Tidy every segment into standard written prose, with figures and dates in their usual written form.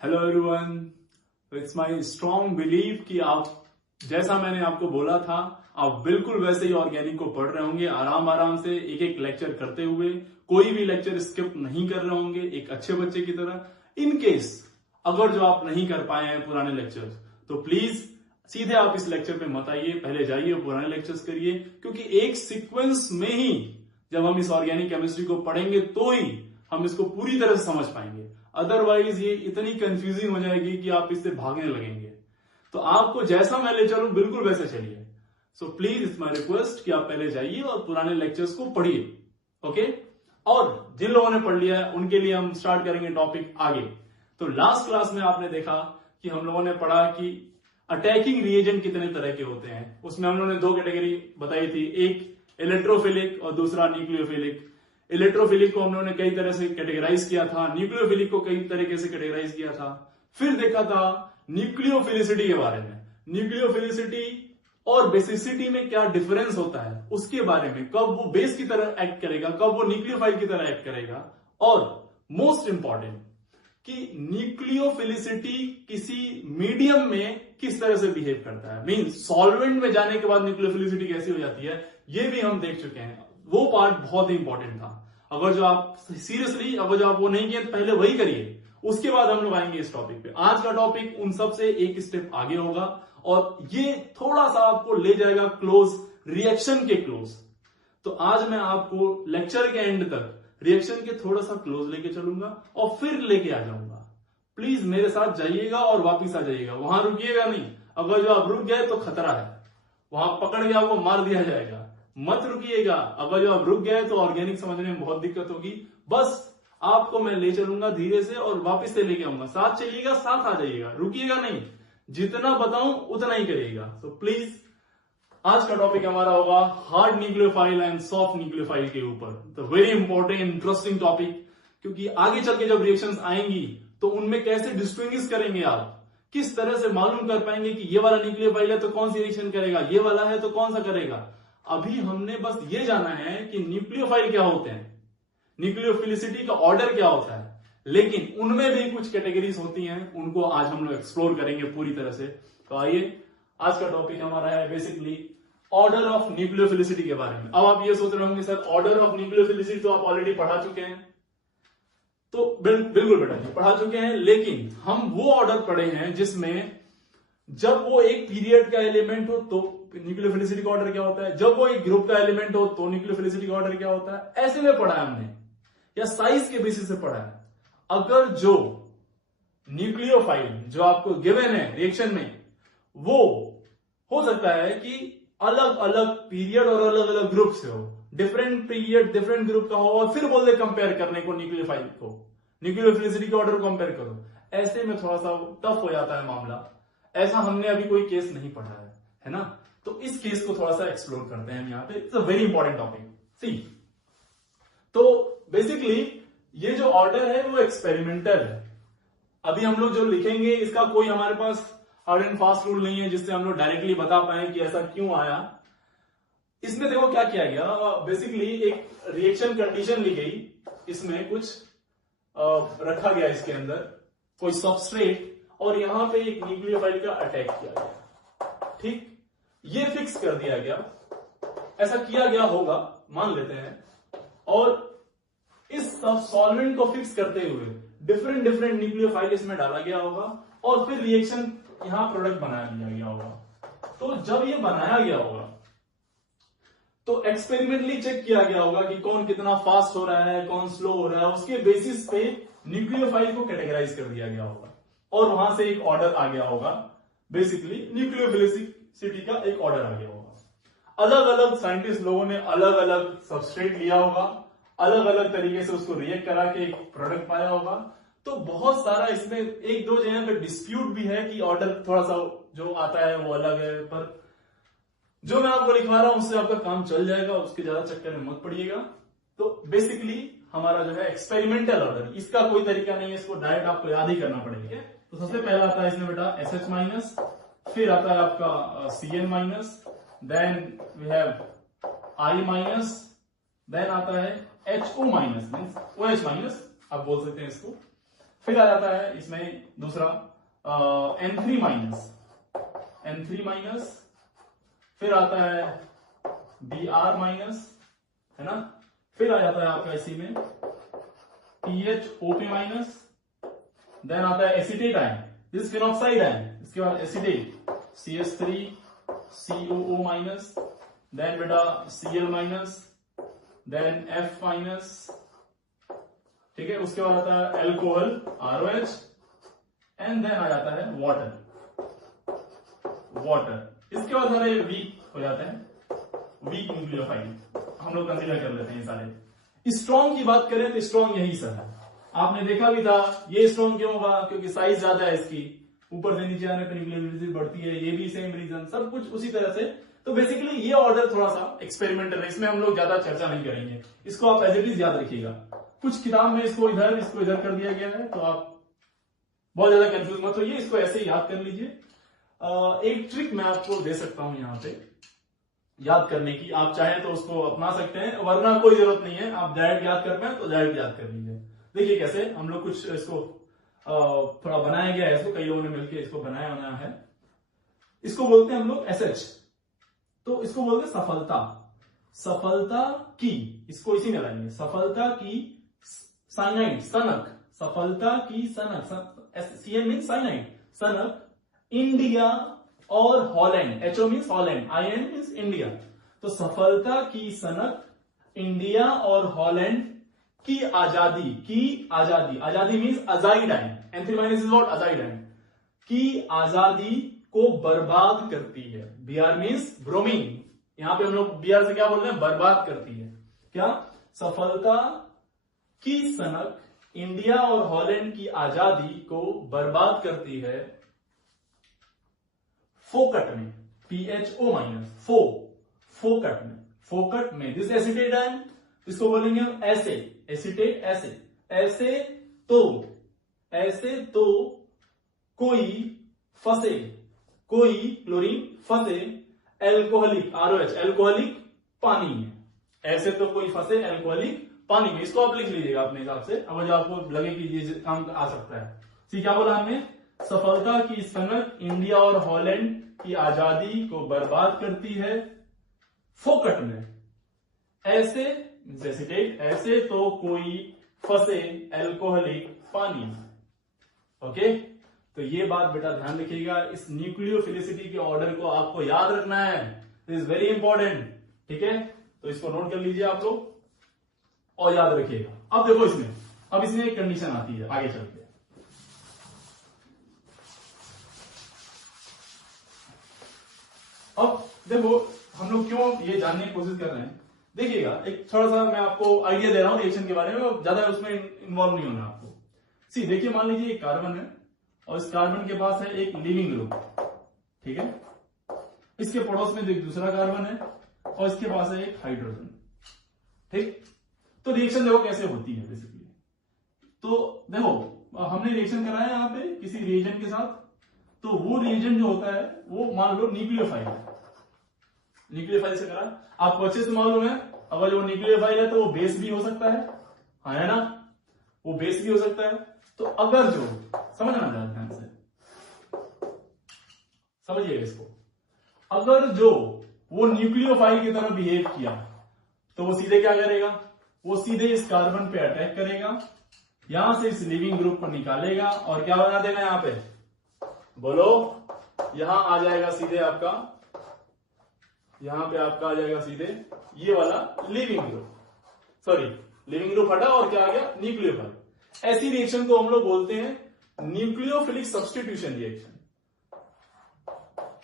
Hello everyone, it's my strong believe कि आप जैसा मैंने आपको बोला था आप बिल्कुल वैसे ही ऑर्गेनिक को पढ़ रहे होंगे, आराम आराम से एक एक लेक्चर करते हुए, कोई भी लेक्चर स्किप नहीं कर रहे होंगे, एक अच्छे बच्चे की तरह। इन केस अगर जो आप नहीं कर पाए हैं पुराने लेक्चर्स, तो प्लीज सीधे आप इस लेक्चर पे मत आइए, पहले जाइए पुराने लेक्चर्स करिए, क्योंकि एक सीक्वेंस में ही जब हम इस ऑर्गेनिक केमिस्ट्री को पढ़ेंगे तो ही हम इसको पूरी तरह से समझ पाएंगे। अदरवाइज ये इतनी कंफ्यूजिंग हो जाएगी कि आप इससे भागने लगेंगे। तो आपको जैसा मैं ले चलूं बिल्कुल वैसे चलिए। So please it's my request कि आप पहले जाइए और पुराने लेक्चर्स को पढ़िए, ओके। और जिन लोगों ने पढ़ लिया है उनके लिए हम स्टार्ट करेंगे टॉपिक आगे। तो लास्ट क्लास में आपने देखा कि हम लोगों ने पढ़ा कि अटैकिंग रिएजेंट कितने तरह के होते हैं। उसमें हम लोगों ने दो कैटेगरी बताई थी, एक इलेक्ट्रोफिलिक और दूसरा न्यूक्लियोफिलिक। इलेक्ट्रोफिलिक को हम लोगों ने कई तरह से कैटेगराइज किया था, न्यूक्लियोफिलिक को कई तरीके से कैटेगराइज किया था। फिर देखा था न्यूक्लियोफिलिसिटी के बारे में, न्यूक्लियोफिलिसिटी और बेसिसिटी में क्या डिफरेंस होता है उसके बारे में, कब वो बेस की तरह एक्ट करेगा, कब वो न्यूक्लियोफाइल की तरह एक्ट करेगा। और मोस्ट इंपॉर्टेंट कि न्यूक्लियोफिलिसिटी किसी मीडियम में किस तरह से बिहेव करता है, मीन सॉल्वेंट में जाने के बाद न्यूक्लियोफिलिसिटी कैसी हो जाती है, ये भी हम देख चुके हैं। वो पार्ट बहुत ही इंपॉर्टेंट था। अगर जो आप सीरियसली अगर जो आप वो नहीं किए तो पहले वही करिए, उसके बाद हम लोग आएंगे इस टॉपिक पे। आज का टॉपिक उन सब से एक स्टेप आगे होगा और ये थोड़ा सा आपको ले जाएगा क्लोज, रिएक्शन के क्लोज। तो आज मैं आपको लेक्चर के एंड तक रिएक्शन के थोड़ा सा क्लोज लेके चलूंगा और फिर लेके आ जाऊंगा। प्लीज मेरे साथ जाइएगा और वापिस आ जाइएगा, वहां रुकिएगा नहीं। अगर जो आप रुक गए तो खतरा है, वहां पकड़ के आपको मार दिया जाएगा। मत रुकिएगा, अगर जो आप रुक गए तो ऑर्गेनिक समझने में बहुत दिक्कत होगी। बस आपको मैं ले चलूंगा धीरे से और वापस से लेके आऊंगा। साथ चलिएगा, साथ आ जाइएगा, रुकिएगा नहीं। जितना बताऊं उतना ही करिएगा। तो प्लीज आज का टॉपिक हमारा होगा hard nucleophile and soft nucleophile के ऊपर। तो वेरी इंपॉर्टेंट इंटरेस्टिंग टॉपिक, क्योंकि आगे चल के जब रिएक्शंस आएंगी तो उनमें कैसे डिस्टिंग्विश करेंगे आप, किस तरह से मालूम कर पाएंगे कि ये वाला न्यूक्लियोफाइल है तो कौन सी रिएक्शन करेगा, ये वाला है तो कौन सा करेगा। अभी हमने बस ये जाना है कि न्यूक्लियोफाइल क्या होते हैं, न्यूक्लियोफिलिसिटी का ऑर्डर क्या होता है, लेकिन उनमें भी कुछ कैटेगरीज होती हैं, उनको आज हम लोग एक्सप्लोर करेंगे पूरी तरह से। तो आइए, आज का टॉपिक हमारा है बेसिकली ऑर्डर ऑफ न्यूक्लियोफिलिसिटी के बारे में। अब आप ये सोच रहे होंगे सर ऑर्डर ऑफ न्यूक्लियोफिलिसिटी तो आप ऑलरेडी पढ़ा चुके हैं। तो बिल्कुल बेटा जी पढ़ा चुके हैं, लेकिन हम वो ऑर्डर पढ़े हैं जिसमें जब वो एक पीरियड का एलिमेंट हो तो न्यूक्लियोफिलिसिटी का ऑर्डर क्या होता है, जब वो एक ग्रुप का एलिमेंट हो तो न्यूक्लियोफिलिसिटी का ऑर्डर क्या होता है, ऐसे में पढ़ा है हमने, या साइज के बेसिस से पढ़ा है। अगर जो न्यूक्लियोफाइल जो आपको गिवन है रिएक्शन में, वो हो सकता है कि अलग अलग पीरियड और अलग अलग ग्रुप से हो, डिफरेंट पीरियड डिफरेंट ग्रुप का हो, और फिर बोल दे कंपेयर करने को न्यूक्लियोफाइल को, न्यूक्लियोफिलिसिटी के ऑर्डर को कंपेयर करो, ऐसे में थोड़ा सा टफ हो जाता है मामला। ऐसा हमने अभी कोई केस नहीं पढ़ा है ना। तो इस केस को थोड़ा सा एक्सप्लोर करते हैं हम यहाँ पे। It's a very important topic. See, तो बेसिकली ये जो ऑर्डर है वो एक्सपेरिमेंटल है। अभी हम लोग जो लिखेंगे इसका कोई हमारे पास हार्ड एंड फास्ट रूल नहीं है जिससे हम लोग डायरेक्टली बता पाए कि ऐसा क्यों आया। इसमें देखो क्या किया गया, बेसिकली एक रिएक्शन कंडीशन ली गई, इसमें कुछ रखा गया, इसके अंदर कोई सबस्ट्रेट, और यहां पे एक न्यूक्लियोफाइल का अटैक किया गया। ठीक, ये फिक्स कर दिया गया, ऐसा किया गया होगा मान लेते हैं, और इस सॉल्वेंट को फिक्स करते हुए डिफरेंट डिफरेंट न्यूक्लियोफाइल इसमें डाला गया होगा, और फिर रिएक्शन यहां प्रोडक्ट बनाया गया होगा। तो जब ये बनाया गया होगा तो एक्सपेरिमेंटली चेक किया गया होगा कि कौन कितना फास्ट हो रहा है, कौन स्लो हो रहा है, उसके बेसिस पे न्यूक्लियोफाइल को कैटेगराइज कर दिया गया होगा, और वहां से एक ऑर्डर आ गया होगा, बेसिकली न्यूक्लियोफिलिसिटी का एक ऑर्डर आ गया होगा। अलग अलग साइंटिस्ट लोगों ने अलग अलग सबस्ट्रेट लिया होगा, अलग अलग तरीके से उसको रिएक्ट करा के एक प्रोडक्ट पाया होगा। तो बहुत सारा इसमें एक दो जगह पे डिस्प्यूट भी है कि ऑर्डर थोड़ा सा जो आता है वो अलग है, पर जो मैं आपको लिखवा रहा हूं उससे आपका काम चल जाएगा, उसके ज्यादा चक्कर में मत पड़िएगा। तो बेसिकली हमारा जो है एक्सपेरिमेंटल ऑर्डर, इसका कोई तरीका नहीं है, इसको डायरेक्ट आपको याद ही करना पड़ेगा। तो सबसे पहला आता है इसमें बेटा SH माइनस, फिर आता है आपका Cn minus, then we have I minus, then आता है HO minus means OH minus आप बोल सकते हैं इसको, फिर आ जाता है इसमें दूसरा N3 माइनस, फिर आता है Br माइनस, है ना। फिर आ जाता है आपका इसी में THOP माइनस, देन आता है acetate ion, this phenoxide ion, इसके बाद acetate CH3 COO minus, then बेटा Cl minus, then F minus, ठीक है। उसके बाद आता है एल्कोहल ROH, एंड देन आ जाता है वाटर। इसके बाद सारे वीक हो जाते हैं, वीक न्यूक्लियोफाइल हम लोग कंसीडर कर लेते हैं सारे। स्ट्रॉन्ग की बात करें तो स्ट्रॉन्ग यही सर है, आपने देखा भी था। ये स्ट्रॉन्ग क्यों होगा? क्योंकि साइज ज्यादा है इसकी, ऊपर से नीचे आने पर न्यूक्लियोफिलिसिटी बढ़ती है, ये भी सेम रीजन, सब कुछ उसी तरह से। तो बेसिकली ये ऑर्डर थोड़ा सा एक्सपेरिमेंटल है, इसमें हम लोग ज्यादा चर्चा नहीं करेंगे, इसको आप एज इट इज याद रखिएगा। कुछ किताब में इसको इधर कर दिया गया है, तो आप बहुत ज्यादा कंफ्यूज मत होइए, इसको ऐसे ही याद कर लीजिए। एक ट्रिक मैं आपको दे सकता हूं यहाँ पे याद करने की, आप चाहें तो उसको अपना सकते हैं, वरना कोई जरूरत नहीं है, आप डायरेक्ट याद कर पाए तो डायरेक्ट याद कर लीजिए। देखिए कैसे हम लोग कुछ इसको थोड़ा बनाया गया है, इसको कई लोगों ने मिलकर इसको बनाया है। इसको बोलते हैं हम लोग SH, तो इसको बोलते हैं सफलता की, इसको इसी में लाएंगे, सफलता की साइनाइड सनक, सफलता की सनक, CN मीन साइनाइड सनक, इंडिया और Holland, HO means Holland, IN means India. तो सफलता की सनक, इंडिया और हॉलैंड की आजादी means azide ion, N3 minus is what, azide ion की आजादी को बर्बाद करती है। Br मीन्स ब्रोमीन, यहां पे हम लोग Br से क्या बोल रहे हैं, बर्बाद करती है। क्या? सफलता की सनक इंडिया और हॉलैंड की आजादी को बर्बाद करती है फोकट में, PHO माइनस, फोकट में दिस एसीटेट आयन, इसको बोलेंगे हम ऐसे, एसीटेट ऐसे तो कोई क्लोरीन फंसे एल्कोहलिक ROH, एल्कोहलिक पानी में, ऐसे तो कोई फंसे एल्कोहलिक पानी में। इसको आप लिख लीजिएगा अपने हिसाब से, अब जो आपको लगे कि ये काम आ सकता है। ठीक, क्या बोला हमने? सफलता की सनक इंडिया और हॉलैंड की आजादी को बर्बाद करती है फोकट में, ऐसे तो कोई फंसे एल्कोहलिक पानी में। ओके, तो ये बात बेटा ध्यान रखिएगा, इस न्यूक्लियोफिलिसिटी के ऑर्डर को आपको याद रखना है, दिस इज वेरी इंपॉर्टेंट। ठीक है, तो इसको नोट कर लीजिए आप लोग और याद रखिएगा। अब देखो इसमें एक कंडीशन आती है, आगे चलते हैं। अब देखो हम लोग क्यों ये जानने की कोशिश कर रहे हैं, देखिएगा एक थोड़ा सा मैं आपको आइडिया दे रहा हूं रिएक्शन के बारे में, ज्यादा उसमें इन्वॉल्व नहीं होना आपको। सी देखिए, मान लीजिए एक कार्बन है और इस कार्बन के पास है एक लिविंग ग्रुप, ठीक है, इसके पड़ोस में एक दूसरा कार्बन है और इसके पास है एक हाइड्रोजन। ठीक, तो रिएक्शन देखो कैसे होती है बेसिकली। तो देखो हमने रिएक्शन कराया यहाँ पे किसी रिएजेंट के साथ, तो वो रिएजेंट जो होता है वो मान लो न्यूक्लियोफाइल है, न्यूक्लियोफाइल से करा, आपको अच्छे से मालूम है अगर वो न्यूक्लियोफाइल है तो वो बेस भी हो सकता है, हाँ है ना, वो बेस भी हो सकता है। तो अगर जो समझना ध्यान से समझिएगा इसको, अगर जो वो न्यूक्लियोफाइल की तरह बिहेव किया तो वो सीधे क्या करेगा, वो सीधे इस कार्बन पे अटैक करेगा, यहां से इस लिविंग ग्रुप को निकालेगा और क्या बना देगा, यहां पे बोलो, यहां आ जाएगा सीधे आपका, यहां पे आपका आ जाएगा सीधे ये वाला leaving group, sorry leaving group हटा और क्या आ गया, न्यूक्लियोफाइल। ऐसी रिएक्शन को हम लोग बोलते हैं न्यूक्लियोफिलिक सब्स्टिट्यूशन रिएक्शन।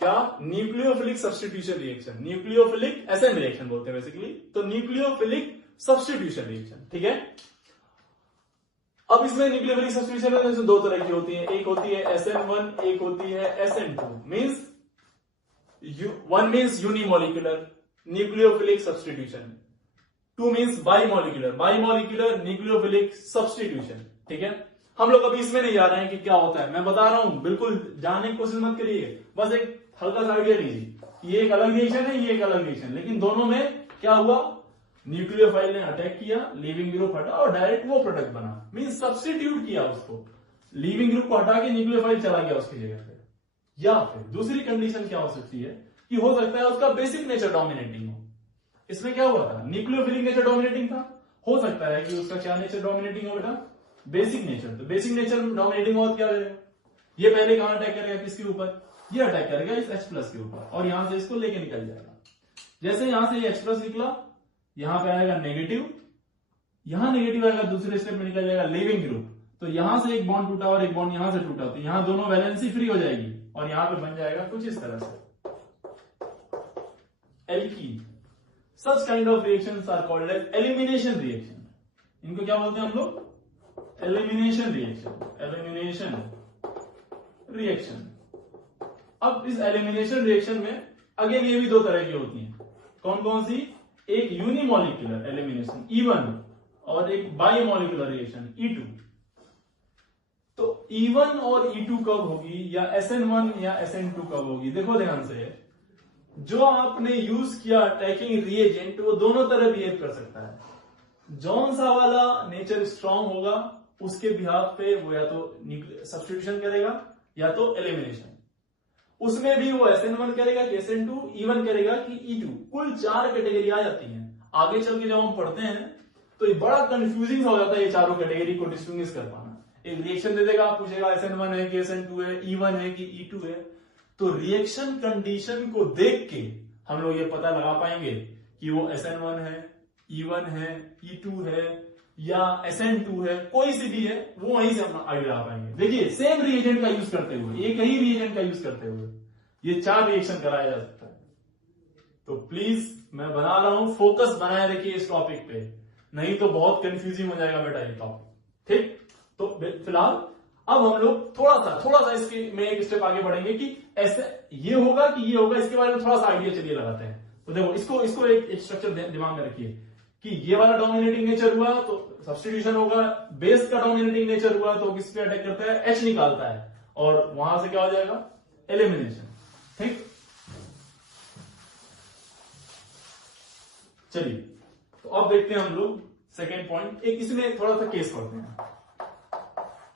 क्या? Nucleophilic substitution reaction, nucleophilic SN reaction बोलते हैं बेसिकली, तो न्यूक्लियोफिलिक सब्स्टिट्यूशन रिएक्शन। ठीक है, अब इसमें न्यूक्लियोफिलिक सब्स्टिट्यूशन दो तरह की होती है, एक होती है SN1, एक होती है SN2, means one means unimolecular nucleophilic substitution, 2 means bimolecular nucleophilic substitution। ठीक है, हम लोग अभी इसमें नहीं जा रहे हैं कि क्या होता है, मैं बता रहा हूं, बिल्कुल जानने की कोशिश मत करिए, बस एक हल्का सा आइडिया लीजिए। ये एक अलग रिएक्शन है, ये एक अलग रिएक्शन, लेकिन दोनों में क्या हुआ, न्यूक्लियोफाइल ने अटैक किया, लिविंग ग्रुप हटा और डायरेक्ट वो प्रोडक्ट बना, मींस सब्स्टिट्यूट किया उसको। लीविंग ग्रुप को हटा के न्यूक्लियोफाइल चला गया उसकी जगह पे। या फिर दूसरी कंडीशन क्या हो सकती है कि हो सकता है उसका बेसिक नेचर डोमिनेटिंग हो। इसमें क्या हुआ था, न्यूक्लियोफिलिक नेचर डोमिनेटिंग था, हो सकता है कि उसका क्या नेचर डोमिनेटिंग हो बेटा, बेसिक नेचर। तो बेसिक नेचर डोमिनेटिंग हो क्या करेगा, ये पहले कहां अटैक करेगा, किसके ऊपर, ये अटैक करेगा इस H प्लस के ऊपर, और यहां से इसको लेके निकल जाएगा। जैसे यहां से ये H प्लस निकला, यहां पे आएगा नेगेटिव, यहां नेगेटिव आएगा, दूसरे स्टेप में निकल जाएगा लीविंग ग्रुप। तो यहां से एक बॉन्ड टूटा और एक बॉन्ड यहां से टूटा, तो यहां दोनों वैलेंसी फ्री हो जाएगी और यहां पे बन जाएगा कुछ इस तरह से alkene. Such kind of reactions are called as elimination reaction. इनको क्या बोलते हैं हम लोग, एलिमिनेशन रिएक्शन, एलिमिनेशन रिएक्शन। अब इस एलिमिनेशन रिएक्शन में अगेन ये भी दो तरह की होती हैं। कौन कौन सी, एक यूनिमोलिकुलर एलिमिनेशन E1 और एक बायोमोलिकुलर रिएक्शन E2। तो E1 और E2 कब होगी, या SN1 या SN2 कब होगी, देखो ध्यान से, जो आपने यूज किया अटैकिंग रिएजेंट वो दोनों तरह बिहेव कर सकता है। जौन सा वाला नेचर स्ट्रांग होगा उसके बिहाफ पे वो या तो सब्स्टिट्यूशन करेगा या तो एलिमिनेशन। उसमें भी वो SN1 करेगा कि SN2, E1 करेगा कि E2। कुल 4 कैटेगरी आ जाती हैं। आगे चल के जब हम पढ़ते हैं तो ये बड़ा कंफ्यूजिंग हो जाता है ये चारों कैटेगरी को डिस्टिंग्विश कर पाना। एक रिएक्शन दे देगा, पूछेगा SN1 है कि SN2 है, E1 है कि E2 है। तो रिएक्शन कंडीशन को देख के हम लोग ये पता लगा पाएंगे कि वो SN1 है, E1 है, E2 है या SN2 है, कोई सी भी है, वो वहीं से हम आइडिया लगा पाएंगे। देखिए सेम रिएजेंट का यूज करते हुए, एक ही रिएजेंट का यूज करते हुए ये 4 रिएक्शन कराया जा सकता है। तो प्लीज मैं बना रहा हूं, फोकस बनाए रखिए इस टॉपिक पे, नहीं तो बहुत कंफ्यूजिंग हो जाएगा बेटा ये टॉपिक। ठीक, तो फिलहाल अब हम लोग थोड़ा सा इसके में एक स्टेप आगे बढ़ेंगे कि ऐसे ये होगा कि ये होगा, इसके बारे में थोड़ा सा आइडिया चलिए लगाते हैं। तो देखो इसको एक स्ट्रक्चर दिमाग में रखिए कि ये वाला डोमिनेटिंग नेचर हुआ तो सब्स्टिट्यूशन होगा, बेस का डोमिनेटिंग नेचर हुआ तो किस पे अटैक करता है, H निकालता है, और वहां से क्या हो जाएगा, एलिमिनेशन। ठीक, चलिए तो अब देखते हैं हम लोग सेकेंड पॉइंट। एक इसमें थोड़ा सा केस पढ़ते हैं।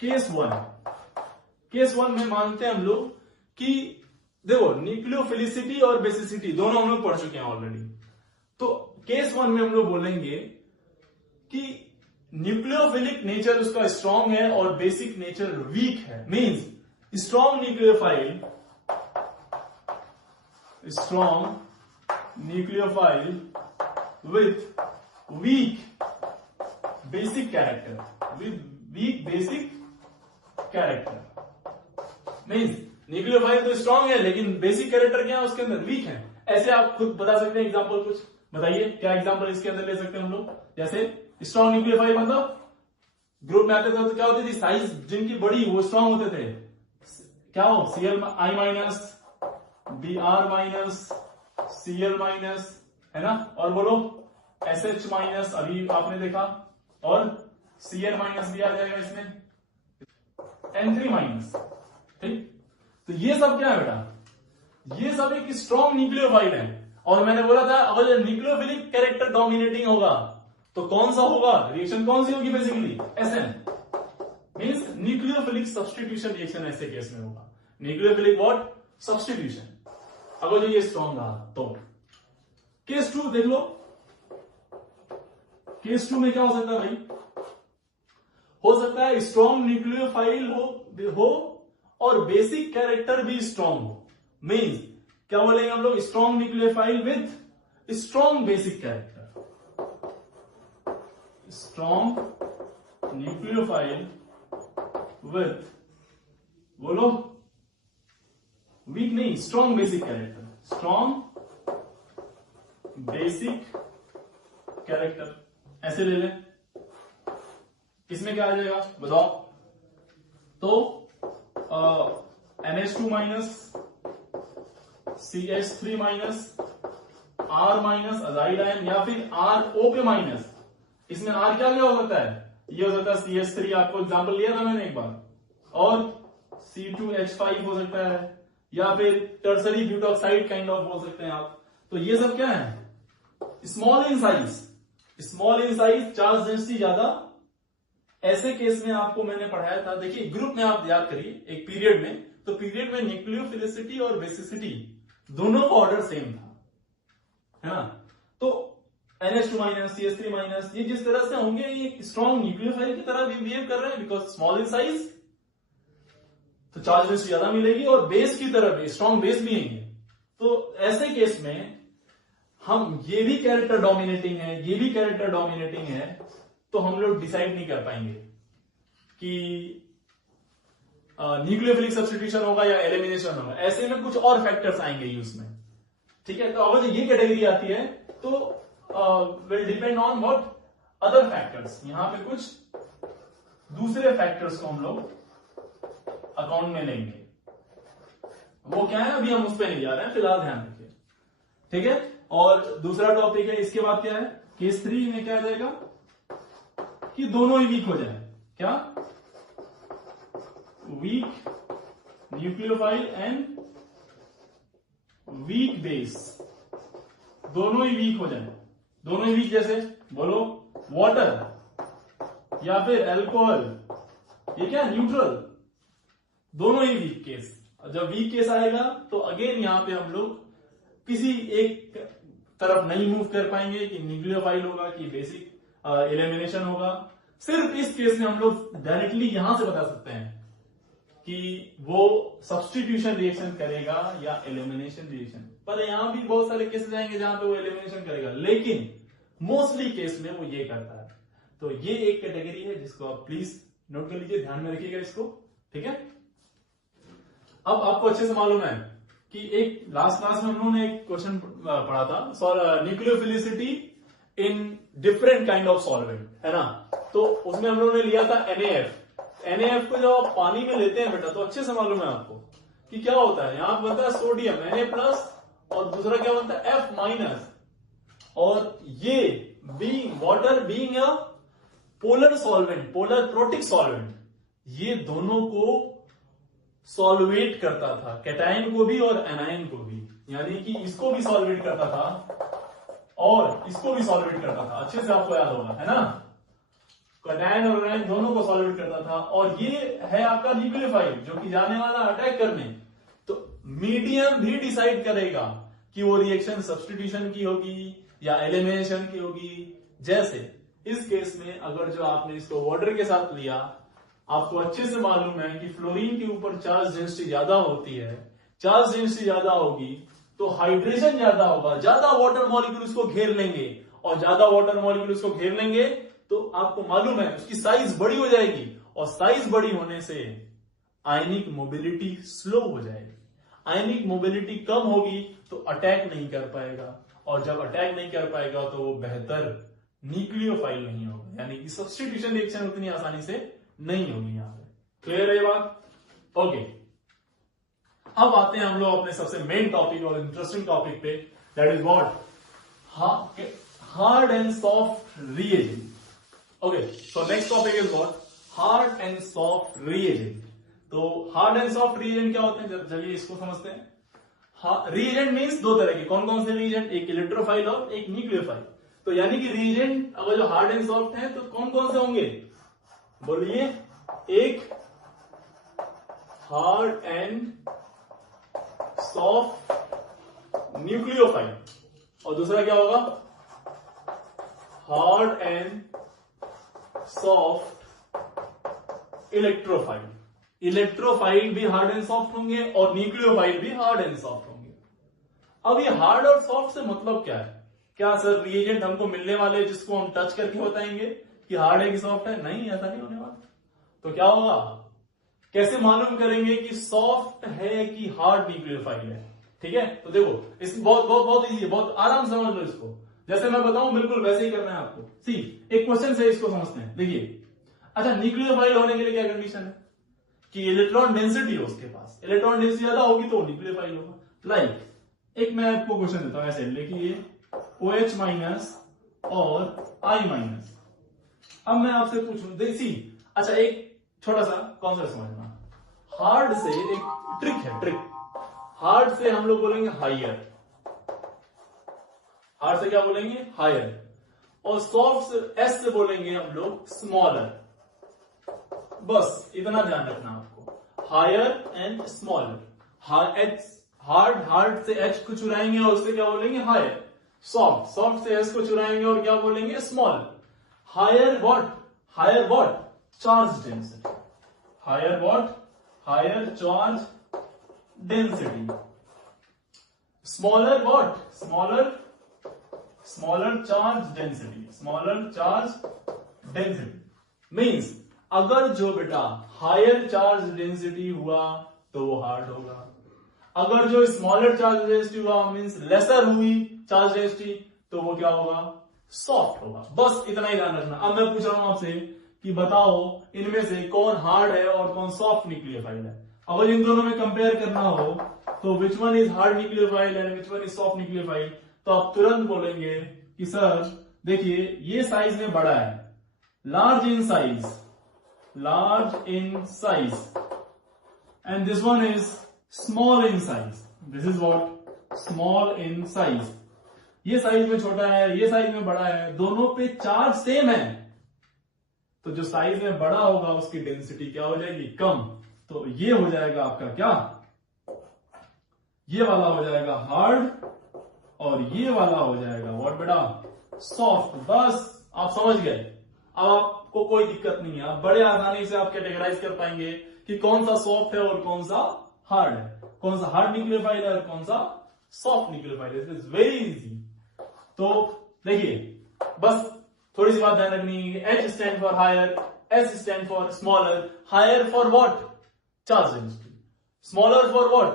केस वन में मानते हैं हम लोग कि देखो न्यूक्लियोफिलिसिटी और बेसिसिटी दोनों हम लोग पढ़ चुके हैं ऑलरेडी। तो केस वन में हम लोग बोलेंगे कि न्यूक्लियोफिलिक नेचर उसका स्ट्रांग है और बेसिक नेचर वीक है। Means strong nucleophile with week basic character, means nucleophile तो स्ट्रांग है लेकिन बेसिक कैरेक्टर क्या है उसके अंदर, वीक है। ऐसे आप खुद बता सकते हैं, एग्जांपल कुछ बताइए, क्या एग्जांपल इसके अंदर ले सकते हैं हम लोग। जैसे स्ट्रांग न्यूक्लियोफाइल मतलब ग्रुप में आते थे तो क्या होती थी, साइज जिनकी बड़ी वो स्ट्रांग होते थे। क्या हो, Cl- minus, Br minus, Cl minus, है ना, और बोलो SH माइनस, अभी आपने देखा, और Cl माइनस भी आ जाएगा इसमें, N3 माइनस। ठीक, तो ये सब क्या है बेटा, ये सब एक स्ट्रॉन्ग न्यूक्लियोफाइल है। और मैंने बोला था अगर न्यूक्लियोफिलिक कैरेक्टर डोमिनेटिंग होगा तो कौन सा होगा, रिएक्शन कौन सी होगी, basically SN, means nucleophilic substitution reaction ऐसे केस में होगा। Nucleophilic what, substitution. अगर जो ये स्ट्रॉन्ग रहा तो केस 2 देख लो। केस 2 में क्या हो सकता है भाई, हो सकता है स्ट्रॉन्ग न्यूक्लियोफाइल हो और बेसिक कैरेक्टर भी स्ट्रॉन्ग हो। मींस क्या बोलेंगे हम लोग, strong nucleophile with strong basic character, strong nucleophile with, बोलो वीक नहीं, strong basic character, strong basic character, ऐसे ले लें। इसमें क्या आ जाएगा बताओ, तो NH2 minus, CH3 minus, R minus azide ion, या फिर RO पे माइनस। इसमें R क्या हो सकता है, ये हो सकता है CH3, आपको एग्जांपल लिया था मैंने एक बार, और C2H5 हो सकता है, या फिर टर्सरी ब्यूटॉक्साइड काइंड ऑफ बोल सकते हैं आप। तो ये सब क्या है, small in size, charge density ज्यादा, ऐसे केस में आपको मैंने पढ़ाया था, देखिए ग्रुप में आप याद करिए एक पीरियड में, तो पीरियड में न्यूक्लियोफिलिसिटी और बेसिसिटी दोनों का ऑर्डर सेम था, है ना। तो NH2 माइनस, CH3 माइनस, ये जिस तरह से होंगे ये स्ट्रॉन्ग न्यूक्लियोफाइल की तरह बिहेव कर रहे हैं, बिकॉज स्मॉल इन साइज, तो चार्ज डेंसिटी ज्यादा मिलेगी, और बेस की तरह भी स्ट्रॉन्ग बेस भी है। तो ऐसे केस में हम ये भी कैरेक्टर डोमिनेटिंग है, ये भी कैरेक्टर डोमिनेटिंग है, तो हम लोग डिसाइड नहीं कर पाएंगे कि न्यूक्लियोफिलिक सब्स्टिट्यूशन होगा या एलिमिनेशन होगा। ऐसे में कुछ और फैक्टर्स आएंगे यूज में, ठीक है। तो अगर ये कैटेगरी आती है तो will depend on what other factors. यहां पे कुछ दूसरे फैक्टर्स को हम लोग अकाउंट में लेंगे, वो क्या है अभी हम उस पर नहीं जा रहे हैं, फिलहाल ध्यान रखिए, ठीक है। और दूसरा टॉपिक है, इसके बाद क्या है, केस 3 में क्या आ जाएगा कि दोनों ही वीक हो जाए, क्या, weak nucleophile and weak base, दोनों ही वीक हो जाए। दोनों ही वीक जैसे बोलो वाटर या फिर अल्कोहल, ये क्या न्यूट्रल, दोनों ही वीक केस। जब वीक केस आएगा तो अगेन यहां पे हम लोग किसी एक तरफ नहीं मूव कर पाएंगे कि न्यूक्लियोफाइल होगा कि बेसिक एलिमिनेशन होगा। सिर्फ इस केस में हम लोग डायरेक्टली यहां से बता सकते हैं कि वो सब्स्टिट्यूशन रिएक्शन करेगा या एलिमिनेशन रिएक्शन। पर यहां भी बहुत सारे केसेस आएंगे जहां पे वो एलिमिनेशन करेगा, लेकिन मोस्टली केस में वो ये करता है। तो ये एक कैटेगरी है जिसको आप प्लीज नोट कर लीजिए, ध्यान में रखिएगा इसको, ठीक है। अब आपको अच्छे से मालूम है कि एक लास्ट क्लास में हम लोगों ने एक क्वेश्चन पढ़ा था, nucleophilicity in different kind of solvent, है ना। तो उसमें हम लोगों ने लिया था NaF। NaF को जब आप पानी में लेते हैं बेटा, तो अच्छे से मालूम है आपको कि क्या होता है, यहां बनता है सोडियम Na+, और दूसरा क्या बनता है F-, और ये being water being a polar solvent, polar protic solvent, ये दोनों को सॉल्वेट करता था, कैटायन को भी और एनायन को भी, यानी कि इसको भी सॉल्वेट करता था और इसको भी सॉल्वेट करता था। अच्छे से आपको याद होगा, है ना, कैटायन और एनायन दोनों को सॉल्वेट करता था। और ये है आपका न्यूक्लियोफाइल जो कि जाने वाला अटैक करने। तो मीडियम भी डिसाइड करेगा कि वो रिएक्शन सब्स्टिट्यूशन की होगी या एलिमिनेशन की होगी। जैसे इस केस में अगर जो आपने इसको वाटर के साथ लिया, आपको अच्छे से मालूम है कि फ्लोरीन के ऊपर चार्ज डेंसिटी ज्यादा होती है, चार्ज डेंसिटी ज्यादा होगी तो हाइड्रेशन ज्यादा होगा, ज्यादा वाटर मॉलिक्यूल उसको घेर लेंगे, और ज्यादा वाटर मॉलिक्यूल उसको घेर लेंगे तो आपको मालूम है उसकी साइज बड़ी हो जाएगी, और साइज बड़ी होने से आयनिक मोबिलिटी स्लो हो जाएगी। आयनिक मोबिलिटी कम होगी तो अटैक नहीं कर पाएगा, और जब अटैक नहीं कर पाएगा तो वो बेहतर न्यूक्लियोफाइल नहीं होगा, यानी कि सब्स्टिट्यूशन रिएक्शन उतनी आसानी से नहीं होगी। यहां पे क्लियर है ये बात, ओके। अब आते हैं हम लोग अपने सबसे मेन टॉपिक और इंटरेस्टिंग टॉपिक पे, that is what, hard and soft reagent. Okay, so next topic is what, hard and soft reagent. तो हार्ड एंड सॉफ्ट रिएजेंट क्या होते हैं, चलिए इसको समझते हैं। रिएजेंट मींस दो तरह के, कौन कौन से रिएजेंट, एक इलेक्ट्रोफाइल और एक न्यूक्लियोफाइल। तो यानी कि रिएजेंट अगर जो हार्ड एंड सॉफ्ट है तो कौन कौन से होंगे, बोलिए, एक हार्ड एंड सॉफ्ट न्यूक्लियोफाइल, और दूसरा क्या होगा, hard and soft electrophile. Electrophile भी हार्ड एंड सॉफ्ट होंगे और न्यूक्लियोफाइल भी हार्ड एंड सॉफ्ट होंगे। अब ये हार्ड और सॉफ्ट से मतलब क्या है, क्या सर रिएजेंट हमको मिलने वाले जिसको हम टच करके बताएंगे कि हार्ड है कि सॉफ्ट है, नहीं, ऐसा नहीं होने वाला। तो क्या होगा, कैसे मालूम करेंगे कि सॉफ्ट है कि हार्ड न्यूक्लियोफाइल है, ठीक है। तो देखो इस बहुत बहुत बहुत इजी है, बहुत आराम से समझ लो इसको, जैसे मैं बताऊं बिल्कुल वैसे ही करना है आपको। सी एक क्वेश्चन से इसको समझते हैं, देखिए। अच्छा, न्यूक्लियोफाइल होने के लिए क्या कंडीशन है कि इलेक्ट्रॉन डेंसिटी हो उसके पास, इलेक्ट्रॉन डेंसिटी ज्यादा होगी तो न्यूक्लियोफाइल होगा। लाइक एक मैं आपको क्वेश्चन देता हूं ऐसे, लिखिए OH माइनस और I माइनस। अब मैं आपसे पूछूं, देखिए, अच्छा एक छोटा सा कॉन्सेप्ट समझना, हार्ड से एक ट्रिक है, ट्रिक, हार्ड से हम लोग बोलेंगे हायर, हार्ड से क्या बोलेंगे, हायर, और सॉफ्ट से S से बोलेंगे हम लोग स्मॉलर। बस इतना ध्यान रखना आपको, हायर एंड स्मॉलर। हार्ड से एच को चुराएंगे और उससे क्या बोलेंगे हायर, सॉफ्ट से एस को चुराएंगे और क्या बोलेंगे small. Higher what charge density, higher charge density. Smaller charge density means अगर जो बेटा हायर चार्ज डेंसिटी हुआ तो वो हार्ड होगा, अगर जो स्मॉलर चार्ज डेंसिटी हुआ मीन्स लेसर हुई चार्ज डेंसिटी तो वो क्या होगा, सॉफ्ट होगा। बस इतना ही ध्यान रखना। अब मैं पूछ रहा हूं आपसे कि बताओ इनमें से कौन हार्ड है और कौन सॉफ्ट न्यूक्लियोफाइल है। अगर इन दोनों में कंपेयर करना हो तो which one is hard nucleophile and which one is soft nucleophile, तो आप तुरंत बोलेंगे कि सर देखिए ये साइज में बड़ा है, large in size and this one is small in size. This is what small in size. ये साइज में छोटा है, ये साइज में बड़ा है, दोनों पे चार्ज सेम है, तो जो साइज में बड़ा होगा उसकी डेंसिटी क्या हो जाएगी, कम। तो ये हो जाएगा आपका क्या, ये वाला हो जाएगा हार्ड और ये वाला हो जाएगा व्हाट बेटा, सॉफ्ट। बस आप समझ गए। अब आपको कोई दिक्कत नहीं है, आप बड़े आसानी से आप कैटेगराइज कर पाएंगे कि कौन सा सॉफ्ट है और कौन सा हार्ड है, कौन सा हार्ड न्यूक्लियोफाइल है और कौन सा सॉफ्ट न्यूक्लियोफाइल है। It is very easy. तो देखिए बस थोड़ी सी बात ध्यान रखनी है, H stand for higher, S stand for smaller. Higher for what, charge density, smaller for what,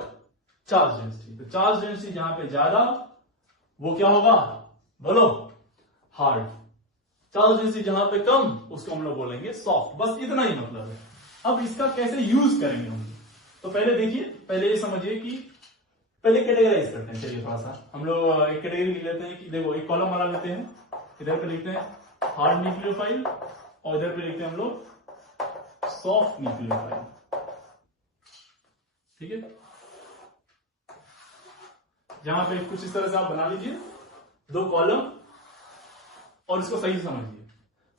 charge density. तो चार्ज डेंसिटी जहां पे ज्यादा वो क्या होगा, बोलो हार्ड। चार्ज डेंसिटी जहां पे कम उसको हम लोग बोलेंगे सॉफ्ट। बस इतना ही मतलब है। अब इसका कैसे यूज करेंगे हम, तो पहले देखिए, पहले ये समझिए कि पहले कैटेगराइज करते हैं। चलिए थोड़ा सा हम लोग एक कैटेगरी लिख लेते हैं कि देखो एक कॉलम बना लेते हैं, इधर पे लिखते हैं हार्ड न्यूक्लियोफाइल और इधर पे लिखते हैं हम लोग सॉफ्ट न्यूक्लियोफाइल। ठीक है, जहां पे कुछ इस तरह से आप बना लीजिए दो कॉलम और इसको सही से समझिए।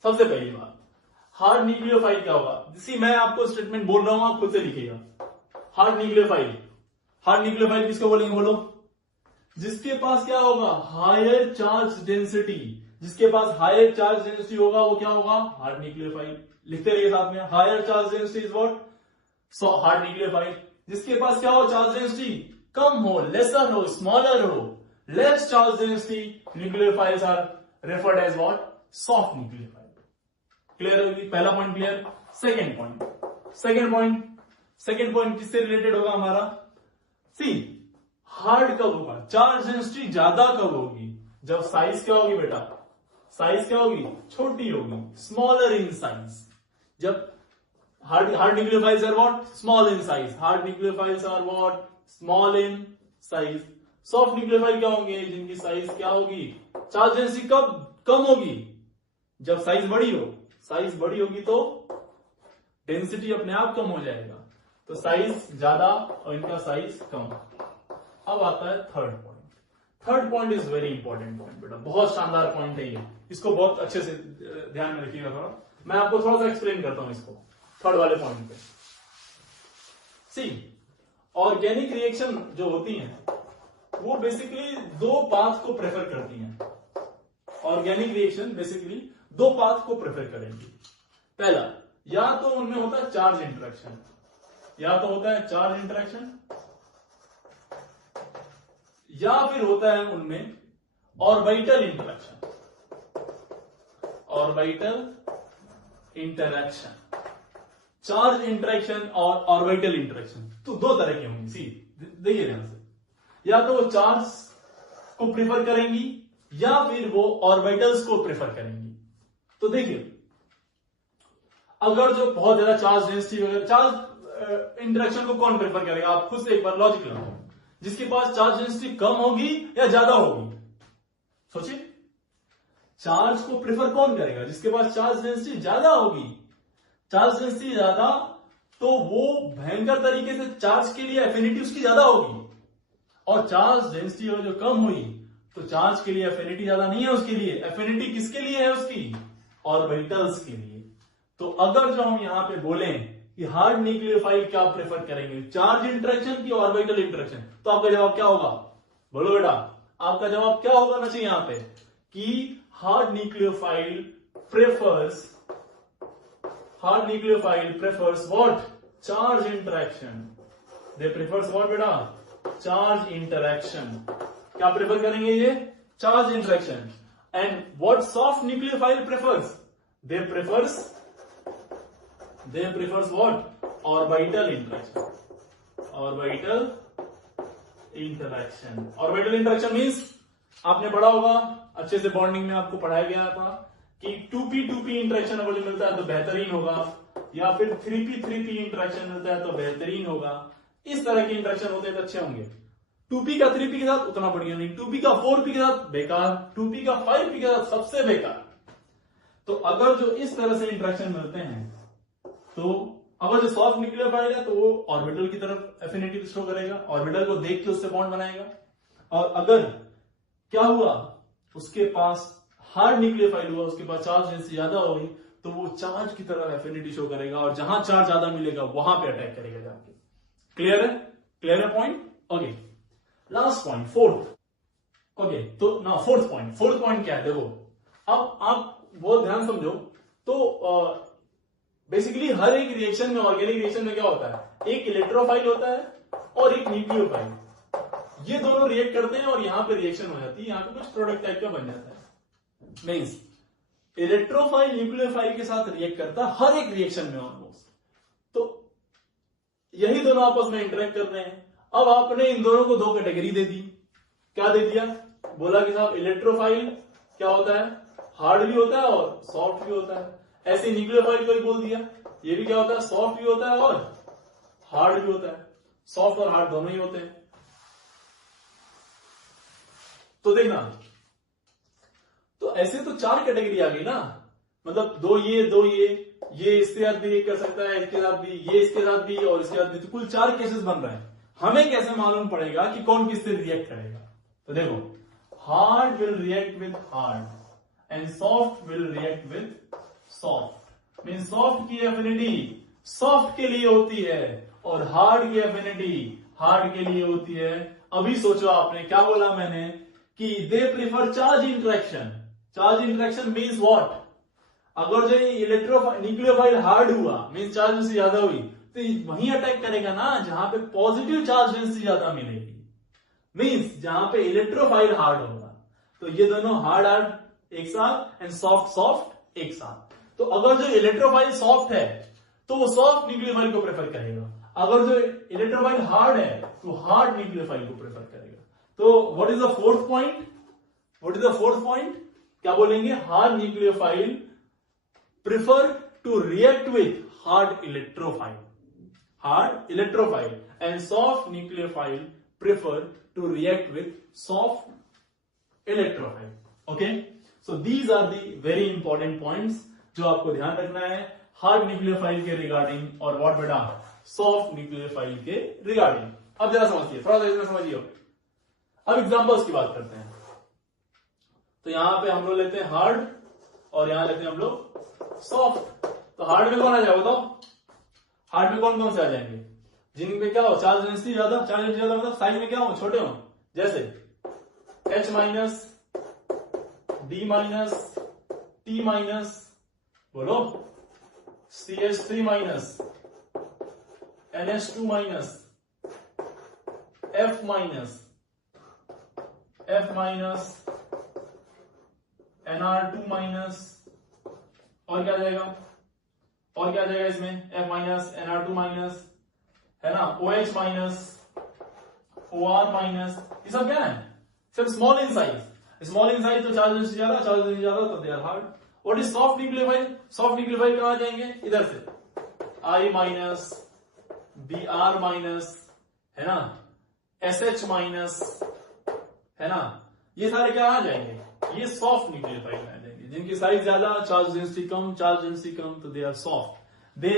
सबसे पहली बात, हार्ड न्यूक्लियोफाइल क्या होगा, जिसकी मैं आपको स्टेटमेंट बोल रहा हूं आप खुद से लिखिएगा। हार्ड न्यूक्लियोफाइल किसको बोलेंगे, बोलो, जिसके पास क्या होगा, हायर चार्ज डेंसिटी। जिसके पास हायर चार्ज डेंसिटी होगा वो क्या होगा, हार्ड न्यूक्लियोफाइल। लिखते रहिए साथ में, higher charge density is what, so hard nucleophile. जिसके पास क्या हो, चार्ज डेंसिटी कम हो, लेसर हो, स्मॉलर हो, less charge density nucleophiles are referred as what, soft nucleophile. Clear होगी, पहला पॉइंट क्लियर। सेकेंड पॉइंट किससे रिलेटेड होगा हमारा, सी हार्ड कब होगा, चार्ज डेंसिटी ज्यादा कब होगी, जब साइज क्या होगी बेटा, साइज क्या होगी, छोटी होगी, स्मॉलर इन साइज। जब hard nucleophiles are what, small in size. Hard nucleophiles are what, small in size. Soft nucleophile क्या होंगे, जिनकी साइज क्या होगी, चार्ज डेंसिटी कब कम होगी, जब साइज बड़ी हो। साइज बड़ी होगी तो डेंसिटी अपने आप कम हो जाएगा, तो साइज ज्यादा और इनका साइज कम। अब आता है third point is very important point बेटा, बहुत शानदार पॉइंट है ये, इसको बहुत अच्छे से ध्यान में रखिएगा। थोड़ा मैं आपको थोड़ा सा एक्सप्लेन करता हूं इसको थर्ड वाले पॉइंट पे। सी ऑर्गेनिक रिएक्शन जो होती हैं वो बेसिकली दो पाथ को प्रेफर करती हैं। ऑर्गेनिक रिएक्शन बेसिकली दो पाथ को प्रेफर करेंगी। पहला, या तो उनमें होता है चार्ज इंटरेक्शन, या फिर होता है उनमें ऑर्बिटल इंटरैक्शन। चार्ज इंटरेक्शन और ऑर्बिटल इंटरेक्शन तो दो तरह की होंगी। सी देखिए ध्यान से, या तो वो चार्ज को प्रेफर करेंगी या फिर वो ऑर्बिटल्स को प्रेफर करेंगी। तो देखिए, अगर जो बहुत ज्यादा चार्ज डेंसिटी वगैरह, चार्ज इंटरेक्शन को कौन प्रेफर करेगा, आप खुद से एक बार लॉजिक लगाओ। जिसके पास चार्ज डेंसिटी कम होगी या ज्यादा होगी, सोचिए। चार्ज को प्रेफर कौन करेगा, जिसके पास चार्ज डेंसिटी ज्यादा होगी। चार्ज डेंसिटी ज्यादा तो वो भयंकर तरीके से चार्ज के लिए एफिनिटी उसकी ज्यादा होगी, और चार्ज डेंसिटी जो कम हुई तो चार्ज के लिए एफिनिटी ज्यादा नहीं है उसके लिए। एफिनिटी किसके लिए है उसकी, ऑर्बिटल्स के लिए। तो अगर जो हम यहां पे बोलें कि हार्ड न्यूक्लियोफाइल क्या प्रेफर करेंगे, चार्ज इंटरेक्शन की ऑर्बिटल इंटरेक्शन, तो आपका जवाब क्या होगा? बोलो बेटा, आपका जवाब क्या होगा ना चाहिए यहां पे कि hard nucleophile prefers what? Charge interaction. They prefers what बेटा? Charge interaction. क्या प्रेफर करेंगे ये? Charge interaction. And what soft nucleophile prefers? They prefers what? Orbital interaction. Orbital interaction means आपने पढ़ा होगा, अच्छे से बॉन्डिंग में आपको पढ़ाया गया था कि 2p इंटरेक्शन अगर मिलता है तो बेहतरीन होगा, या फिर 3p इंटरेक्शन मिलता है तो बेहतरीन होगा। इस तरह के इंटरेक्शन होते हैं तो अच्छे होंगे। 2p का 3p के साथ उतना बढ़िया नहीं, 2p का 4p के साथ बेकार, 2p का 5p के साथ सबसे बेकार। तो अगर जो इस तरह से इंटरेक्शन मिलते हैं, तो अगर जो सॉफ्ट न्यूक्लियोफाइल है तो वो ऑर्बिटल की तरफ एफिनिटी शो करेगा, ऑर्बिटल को देख के उससे बॉन्ड बनाएगा। और अगर क्या हुआ, उसके पास हार्ड न्यूक्लियोफाइल हुआ, उसके पास चार्ज डेंसिटी ज्यादा होगी, तो वो चार्ज की तरफ एफिनिटी शो करेगा और जहां चार्ज ज्यादा मिलेगा वहां पे अटैक करेगा जाके। क्लियर है? क्लियर है point? Okay, last point, fourth. Okay, तो ना फोर्थ पॉइंट क्या है? देखो, अब आप बहुत ध्यान समझो। तो बेसिकली हर एक रिएक्शन में, ऑर्गेनिक रिएक्शन में क्या होता है? एक इलेक्ट्रोफाइल होता है और एक न्यूक्लियोफाइल। ये दोनों रिएक्ट करते हैं और यहां पे रिएक्शन हो जाती है, यहां पे कुछ प्रोडक्ट टाइप का बन जाता है। मींस इलेक्ट्रोफाइल न्यूक्लियोफाइल के साथ रिएक्ट करता है हर एक रिएक्शन में ऑलमोस्ट। तो यही दोनों आपस में इंटरेक्ट कर रहे हैं। अब आपने इन दोनों को दो कैटेगरी दे दी। क्या दे दिया? बोला कि साहब इलेक्ट्रोफाइल क्या होता है? हार्ड भी होता है और सॉफ्ट भी होता है। ऐसे न्यूक्लियोफाइल को ही बोल दिया, ये भी क्या होता है? सॉफ्ट भी होता है और हार्ड भी होता है। सॉफ्ट और हार्ड दोनों ही होते हैं। तो देखना, तो ऐसे तो चार कैटेगरी आ गई ना, मतलब दो ये इसके साथ भी कर सकता है, इसके साथ भी, ये इसके साथ भी और इसके साथ भी, तो कुल 4 केसेस बन रहे हैं। हमें कैसे मालूम पड़ेगा कि कौन किससे रिएक्ट करेगा? तो देखो, hard will react with hard and soft will react with soft. Mean soft की एफिनिटी सॉफ्ट के लिए होती है और हार्ड की एफिनिटी हार्ड के लिए होती है। अभी सोचो आपने क्या बोला मैंने कि they prefer charge interaction. Charge interaction means what? अगर जो न्यूक्लियोफाइल हार्ड हुआ मीन्स चार्ज डेंसिटी ज्यादा हुई, तो वहीं अटैक करेगा ना जहां पे पॉजिटिव चार्ज डेंसिटी ज्यादा मिलेगी। मीन्स जहां पे इलेक्ट्रोफाइल हार्ड होगा। तो ये दोनों हार्ड एक साथ एंड सॉफ्ट एक साथ। तो अगर जो इलेक्ट्रोफाइल सॉफ्ट है तो वो सॉफ्ट न्यूक्लियोफाइल को प्रेफर करेगा, अगर जो इलेक्ट्रोफाइल हार्ड है तो हार्ड न्यूक्लियोफाइल को प्रेफर करेगा। तो what is the fourth point? क्या बोलेंगे? Hard nucleophile prefer to react with hard electrophile and soft nucleophile prefer to react with soft electrophile. Okay, so these are the very important points जो आपको ध्यान रखना है hard nucleophile के regarding और what बेटा सॉफ्ट न्यूक्लियोफाइल के regarding. अब जरा समझिए, थोड़ा सा इसमें समझिए। अब एग्जांपल्स की बात करते हैं। तो यहां पे हम लोग लेते हैं हार्ड और यहां लेते हैं हम लोग सॉफ्ट। तो हार्ड में कौन आ जाएगा बताओ? हार्ड में कौन कौन से आ जाएंगे? जिनमें क्या हो चार्ज डेंसिटी ज्यादा, मतलब साइज में क्या हो छोटे हो, जैसे H minus, D minus, T minus, बोलो CH3 minus, NH2 minus, F minus, NR2 minus, और क्या जाएगा? इसमें F माइनस, NR2 माइनस, है ना, OH माइनस, OR माइनस। ये सब क्या है? सब स्मॉल इन साइज तो चार्ज ज्यादा तो they are hard. What is soft nucleophile? Soft nucleophile कहां जाएंगे? इधर से I माइनस, Br माइनस, है ना, SH माइनस, है ना, ये सारे क्या आ जाएंगे? ये सॉफ्ट न्यूक्लियोफाइल में आ जाएंगे। जिनकी साइज ज्यादा, चार्ज डेंसिटी कम, तो they are soft. They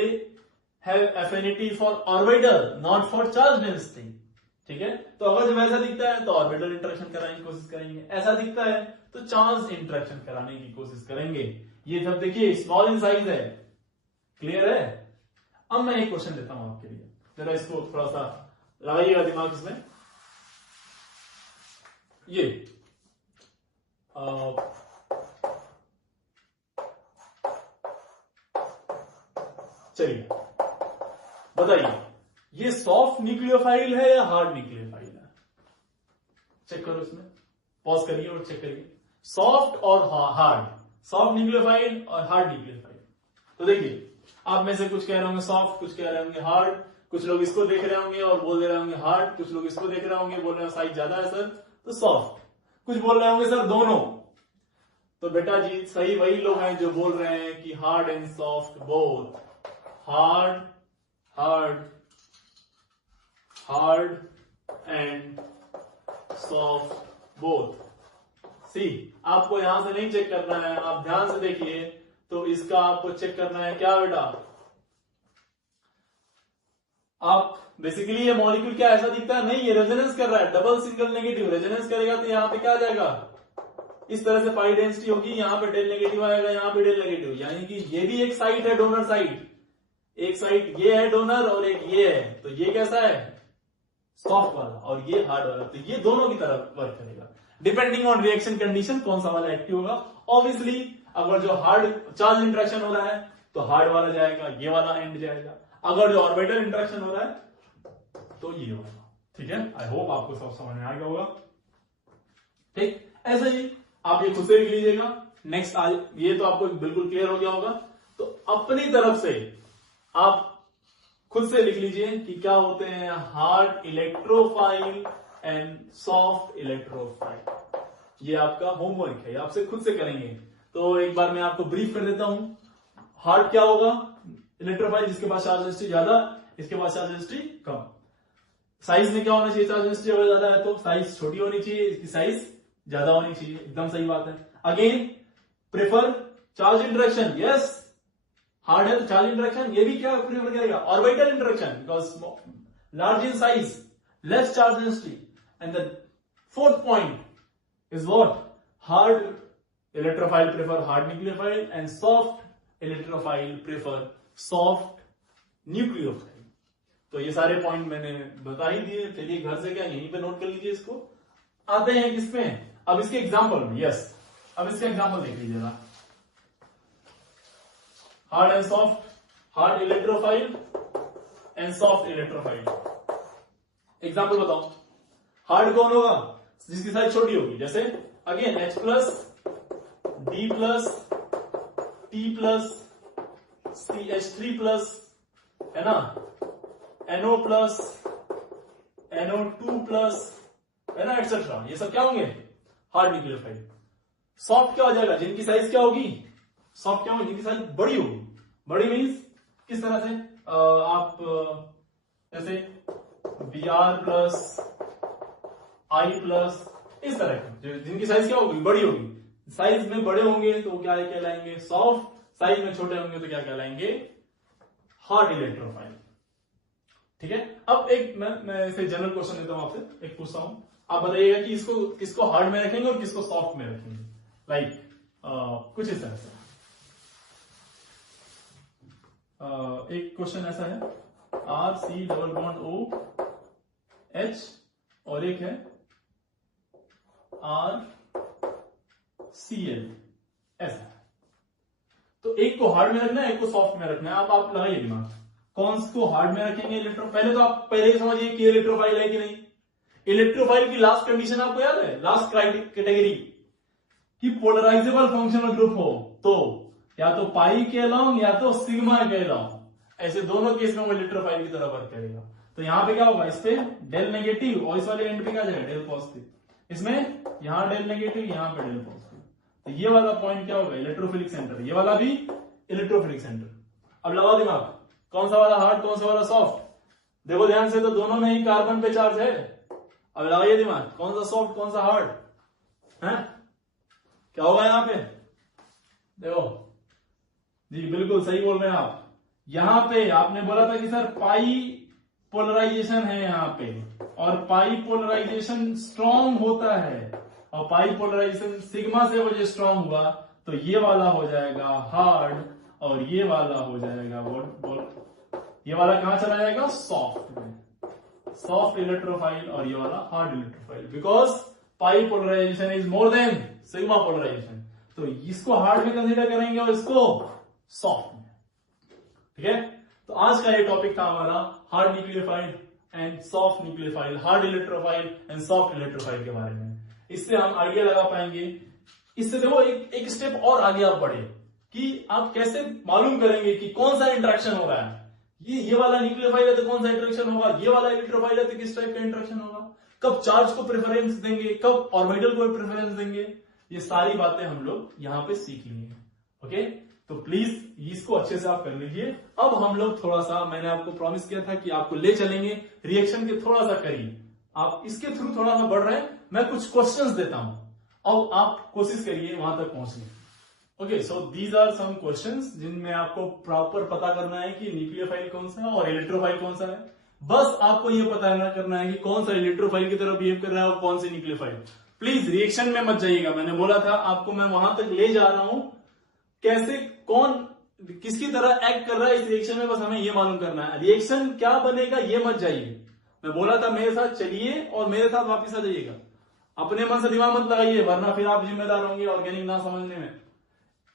have affinity for orbital not for charge density. ठीक है, तो अगर जब ऐसा दिखता है तो ऑर्बिटल इंटरेक्शन कराने की कोशिश करेंगे, ऐसा दिखता है तो चार्ज इंटरेक्शन कराने की कोशिश करेंगे। ये जब देखिए स्मॉल इन साइज है क्लियर है? अब मैं एक क्वेश्चन देता हूं आपके लिए, जरा इसको थोड़ा सा लगाइएगा दिमाग इसमें। ये चलिए बताइए, ये सॉफ्ट न्यूक्लियोफाइल है या हार्ड न्यूक्लियोफाइल है? चेक करो इसमें, पॉज करिए और चेक करिए। सॉफ्ट और हार्ड, सॉफ्ट न्यूक्लियोफाइल और हार्ड न्यूक्लियोफाइल। तो देखिए, आप में से कुछ कह रहे होंगे सॉफ्ट, कुछ कह रहे होंगे हार्ड, कुछ लोग इसको देख रहे होंगे और बोल दे रहे होंगे हार्ड, कुछ लोग इसको देख रहे होंगे बोल रहे हैं साइज ज्यादा है सर तो सॉफ्ट, कुछ बोल रहे होंगे सर दोनों। तो बेटा जी सही वही लोग हैं जो बोल रहे हैं कि hard and soft both, hard hard hard and soft both. See आपको यहां से नहीं चेक करना है, आप ध्यान से देखिए, तो इसका आपको चेक करना है क्या बेटा, आप बेसिकली ये मॉलिक्यूल क्या ऐसा दिखता है, नहीं ये रेजोनेंस कर रहा है, डबल सिंगल नेगेटिव रेजोनेंस करेगा तो यहां पे क्या आ जाएगा, इस तरह से पाई डेंसिटी होगी, यहां पे डेल नेगेटिव आएगा, यहां पे डेल नेगेटिव, यानी कि ये भी एक साइड है डोनर साइड, एक साइड ये है डोनर और एक ये है, तो ये कैसा है सॉफ्ट वाला और ये हार्ड वाला, तो ये दोनों की तरफ वर्क करेगा डिपेंडिंग ऑन रिएक्शन कंडीशन, कौन सा वाला एक्टिव होगा। ऑब्वियसली अगर जो हार्ड चार्ज इंटरेक्शन हो रहा है तो हार्ड वाला जाएगा, ये वाला एंड जाएगा, अगर जो ऑर्बिटल इंटरेक्शन हो रहा है तो ये वाला। ठीक है, आई होप आपको सब समझ में आ गया होगा। ठीक, ऐसे ही आप ये खुद से लिख लीजिएगा। नेक्स्ट आज ये तो आपको बिल्कुल क्लियर हो गया होगा, तो अपनी तरफ से आप खुद से लिख लीजिए कि क्या होते हैं hard electrophile and soft electrophile. ये आपका होमवर्क है, आपसे खुद से करेंगे। तो एक बार मैं आपको ब्रीफ कर देता हूं। हार्ड क्या होगा, इलेक्ट्रोफाइल जिसके पास चार्ज डेंसिटी ज्यादा, इसके पास चार्ज डेंसिटी कम। साइज में क्या होना चाहिए, चार्ज डेंसिटी अगर ज्यादा है तो साइज छोटी होनी चाहिए, इसकी साइज ज्यादा होनी चाहिए, एकदम सही बात है। Again prefer charge interaction, yes hard है तो चार्ज इंटरेक्शन, ये भी क्या प्रेफर करेगा orbital interaction, because large in size less charge density. And the fourth point is what, hard electrophile prefer hard nucleophile and soft electrophile prefer soft nucleophile। तो ये सारे point मैंने बता ही दिए, चलिए घर से क्या यहीं पे नोट कर लीजिए इसको। आते हैं किसमें, अब इसके एग्जांपल में। यस, अब इसके एग्जांपल देख लीजिएगा, hard and soft, hard electrophile and soft electrophile. Example बताओ, हार्ड कौन होगा, जिसकी साइज छोटी होगी, जैसे again H plus D plus T plus CH3 plus, है ना, NO प्लस NO2 प्लस, है ना, एक्सेट्रा, ये सब क्या होंगे हार्ड न्यूक्लियोफाइल। सॉफ्ट क्या हो जाएगा, जिनकी साइज क्या होगी, सॉफ्ट क्या होगी, जिनकी साइज बड़ी होगी। बड़ी मीन्स किस तरह से, आप जैसे Br प्लस I प्लस, इस तरह की, जिनकी साइज क्या होगी बड़ी होगी। साइज में बड़े होंगे तो क्या कहलाएंगे सॉफ्ट, साइज में छोटे होंगे तो क्या कहलाएंगे हार्ड इलेक्ट्रोफाइल। ठीक है, अब एक मैं इसे जनरल क्वेश्चन देता हूं आपसे, एक पूछता हूं, आप बताइएगा कि इसको किसको हार्ड में रखेंगे और किसको सॉफ्ट में रखेंगे। लाइक कुछ इस तरह से एक क्वेश्चन ऐसा है, RC डबल बॉन्ड OH और एक है RCl, ऐसा है। तो एक को हार्ड में रखना है, एक को सॉफ्ट में रखना है। आप लगाइए दिमाग, कौन को हार्ड में रखेंगे इलेक्ट्रो, पहले तो आप पहले ही समझिए कि इलेक्ट्रोफाइल है कि नहीं। इलेक्ट्रोफाइल की लास्ट कंडीशन आपको याद है, लास्ट कैटेगरी कि पोलराइजेबल फंक्शनल ग्रुप हो, तो या तो पाई के अलोंग या तो सिग्मा के अलोंग, ऐसे दोनों केस में वो इलेक्ट्रोफाइल की तरह वर्क करेगा। तो यहां पे क्या होगा, इस पे डेल नेगेटिव और इस वाले एंड पे क्या जाएगा डेल पॉजिटिव, इसमें यहां डेल नेगेटिव यहां पे डेल पॉजिटिव। तो ये वाला पॉइंट क्या होगा इलेक्ट्रोफिलिक सेंटर, ये वाला भी इलेक्ट्रोफिलिक सेंटर। अब लगाओ दिमाग, कौन सा वाला हार्ड कौन सा वाला सॉफ्ट, देखो ध्यान से, तो दोनों में ही कार्बन पे चार्ज है। अब लगाइए दिमाग, कौन सा सॉफ्ट कौन सा हार्ड है, क्या होगा यहां पे, देखो जी बिल्कुल सही बोल रहे हैं आप। यहां पे आपने बोला था कि सर पाई पोलराइजेशन है यहां पे, और पाई पोलराइजेशन स्ट्रॉन्ग होता है, और पाई पोलराइजेशन सिग्मा से वजह स्ट्रॉन्ग हुआ, तो ये वाला हो जाएगा हार्ड और ये वाला हो जाएगा ये वाला कहां चला जाएगा, सॉफ्ट में, सॉफ्ट इलेक्ट्रोफाइल, और ये वाला hard electrophile, because pi polarization is more than sigma polarization, तो इसको हार्ड में कंसीडर करेंगे और इसको सॉफ्ट में। ठीक है, तो आज का ये टॉपिक था हमारा hard nucleophile and soft nucleophile, hard electrophile and soft electrophile के बारे में। इससे हम आइडिया लगा पाएंगे। इससे देखो एक स्टेप और आगे आप बढ़े कि आप कैसे मालूम करेंगे कि कौन सा इंटरेक्शन हो रहा है, ये वाला न्यूक्लियोफाइल है तो कौन सा इंटरेक्शन होगा, ये वाला इलेक्ट्रोफाइल है तो किस टाइप का इंटरेक्शन होगा, कब चार्ज को प्रेफरेंस देंगे, कब ऑर्बिटल को प्रेफरेंस देंगे, ये सारी बातें हम लोग यहाँ पे सीख लेंगे। ओके, तो प्लीज इसको अच्छे से आप कर लीजिए। अब हम लोग थोड़ा सा, मैंने आपको प्रॉमिस किया था कि आपको ले चलेंगे रिएक्शन के थोड़ा सा करीब, आप इसके थ्रू थोड़ा सा बढ़ रहे हैं, मैं कुछ क्वेश्चंस देता हूं, अब आप कोशिश करिए वहां तक पहुंचने। Okay, so these are some questions जिनमें आपको प्रॉपर पता करना है कि न्यूक्लियोफाइल कौन सा है और इलेक्ट्रोफाइल कौन सा है। बस आपको ये पता करना है कि कौन सा इलेक्ट्रोफाइल की तरह बिहेव कर रहा है और कौन सी न्यूक्लियोफाइल। प्लीज रिएक्शन में मत जाइएगा, मैंने बोला था आपको मैं वहां तक ले जा रहा हूं, कैसे कौन किसकी तरह एक्ट कर रहा है इस रिएक्शन में, बस हमें ये मालूम करना है। रिएक्शन क्या बनेगा ये मत जाइए, मैं बोला था मेरे साथ चलिए और मेरे साथ वापिस आ जाइएगा, अपने मन से दिमाग मत लगाइए वरना फिर आप जिम्मेदार होंगे ऑर्गेनिक ना समझने में।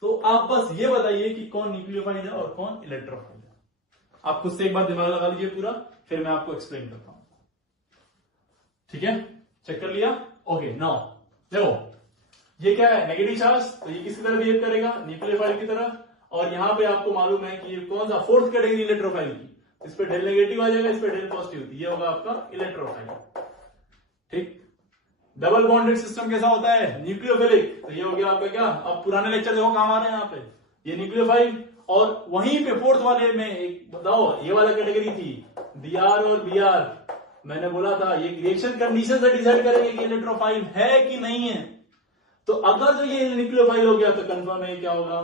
तो आप बस ये बताइए कि कौन न्यूक्लियोफाइल है और कौन इलेक्ट्रोफाइल है। आप खुद से एक बार दिमाग लगा लीजिए पूरा, फिर मैं आपको एक्सप्लेन करता हूं। ठीक है, चेक कर लिया। ओके, नाउ देखो ये क्या है, नेगेटिव चार्ज, तो ये किसकी तरह बिहेव करेगा, न्यूक्लियोफाइल की तरह। और यहां पे आपको मालूम है कि ये कौन सा फोर्थ कैटेगरी इलेक्ट्रोफाइल की, इस पे डेल नेगेटिव आ जाएगा, इस पे डेल पॉजिटिव, ये होगा आपका इलेक्ट्रोफाइल। ठीक, डबल बॉन्डेड सिस्टम कैसा होता है, न्यूक्लियोफिलिक, तो ये हो गया आपका क्या, अब पुराने लेक्चर देखो काम आ रहे हैं यहाँ पे, ये न्यूक्लियोफाइल। और वहीं पे फोर्थ वाले में एक बताओ, ये वाला कैटेगरी थी बीआर और बीआर, मैंने बोला था ये रिएक्शन कंडीशन से डिसाइड करेंगे कि इलेक्ट्रोफाइल है कि नहीं है। तो अगर जो ये न्यूक्लियोफाइल हो गया तो कंफर्म है क्या होगा,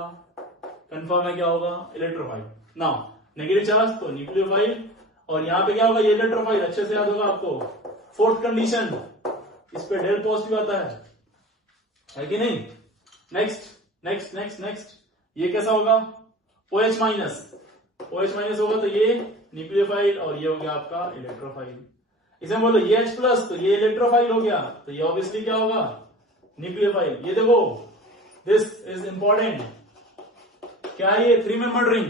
कंफर्म है क्या होगा, इलेक्ट्रोफाइल। नाउ नेगेटिव चार्ज तो न्यूक्लियोफाइल, और यहां पे क्या होगा, ये इलेक्ट्रोफाइल, अच्छे से याद होगा आपको। फोर्थ कंडीशन, इस पे डेल पॉजिटिव आता है कि नहीं। नेक्स्ट नेक्स्ट नेक्स्ट नेक्स्ट, ये कैसा होगा, OH माइनस, OH माइनस होगा तो ये न्यूक्लियोफाइल और ये हो गया आपका इलेक्ट्रोफाइल। इसमें बोलो ये H प्लस, तो ये इलेक्ट्रोफाइल हो गया, तो ये ऑब्वियसली क्या होगा, न्यूक्लियोफाइल। ये देखो दिस इज इंपॉर्टेंट, क्या है ये, 3 मेंबर्ड रिंग,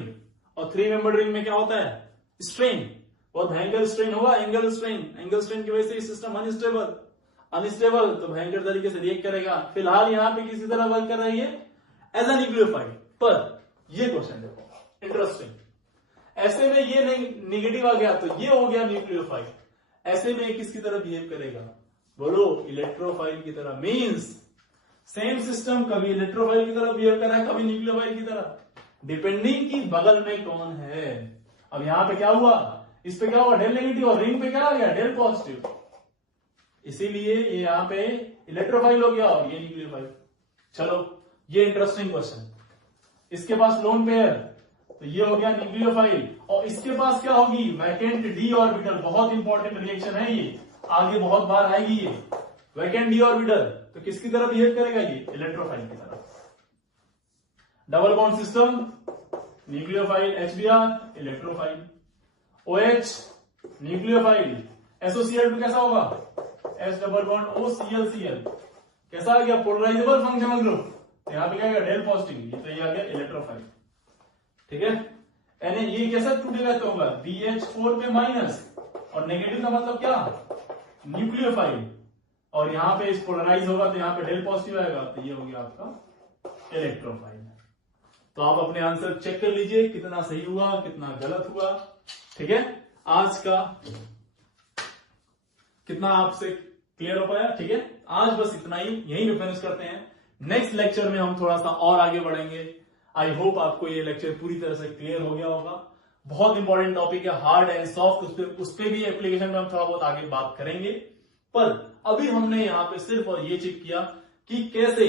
और 3 मेंबर्ड रिंग में क्या होता है, स्ट्रेन, बहुत भयंकर स्ट्रेन होगा, एंगल स्ट्रेन की वजह से सिस्टम अनस्टेबल, तो भयंकर तरीके से रिएक्ट करेगा। फिलहाल यहाँ पे किसी तरह वर्क कर रही है एज अ न्यूक्लियोफाइल। पर ये क्वेश्चन देखो इंटरेस्टिंग, ऐसे में ये नेगेटिव आ गया तो ये हो गया न्यूक्लियोफाइल, ऐसे में किसकी तरह बिहेव करेगा, बोलो इलेक्ट्रोफाइल की तरह। मींस सेम सिस्टम कभी इलेक्ट्रोफाइल की तरह बिहेव कर रहा है, कभी न्यूक्लियोफाइल की तरह, डिपेंडिंग की बगल में कौन है। अब यहां पे क्या हुआ, इस पे क्या हुआ, डेल नेगेटिव, और रिंग पे क्या आ गया, डेल पॉजिटिव, इसीलिए ये यहां पे इलेक्ट्रोफाइल हो गया और ये न्यूक्लियोफाइल। चलो ये इंटरेस्टिंग क्वेश्चन, इसके पास लोन पेयर, तो ये हो गया न्यूक्लियोफाइल, और इसके पास क्या होगी, वैकेंट डी ऑर्बिटल, बहुत इंपॉर्टेंट रिएक्शन है ये, आगे बहुत बार आएगी ये, वैकेंट डी ऑर्बिटल, तो किसकी तरह बिहेव करेगा, ये इलेक्ट्रोफाइल की तरह। Double bond system, nucleophile HBr, electrophile. OH nucleophile, associate कैसा होगा, H डबल बॉन्ड OCl, कैसा आ गया, पोलराइजेबल फंक्शनल ग्रुप, तो यहां पे क्या गया, डेल पॉजिटिव, ये तो ये आ गया इलेक्ट्रोफाइल। ठीक है, यानी ये कैसा टूटेगा, तो होगा BH4 पे माइनस, और नेगेटिव का मतलब क्या, न्यूक्लियोफाइल, और यहां पे इस पोलराइज होगा तो यहां पे डेल पॉजिटिव आएगा, तो ये हो गया आपका इलेक्ट्रोफाइल। तो आप अपने आंसर चेक कर लीजिए कितना सही हुआ कितना गलत हुआ। ठीक है, आज का कितना आपसे क्लियर हो पाया। ठीक है, आज बस इतना ही, यहीं पे फिनिश करते हैं। नेक्स्ट लेक्चर में हम थोड़ा सा और आगे बढ़ेंगे। आई होप आपको ये लेक्चर पूरी तरह से क्लियर हो गया होगा। बहुत इंपॉर्टेंट टॉपिक है हार्ड एंड सॉफ्ट, उस पर भी एप्लीकेशन में हम थोड़ा बहुत आगे बात करेंगे। पर अभी हमने यहाँ पे सिर्फ और ये चेक किया कि कैसे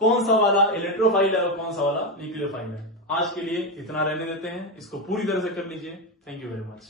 कौन सा वाला इलेक्ट्रोफाइल है और कौन सा वाला न्यूक्लियोफाइल है। आज के लिए इतना रहने देते हैं, इसको पूरी तरह से कर लीजिए। Thank you very much.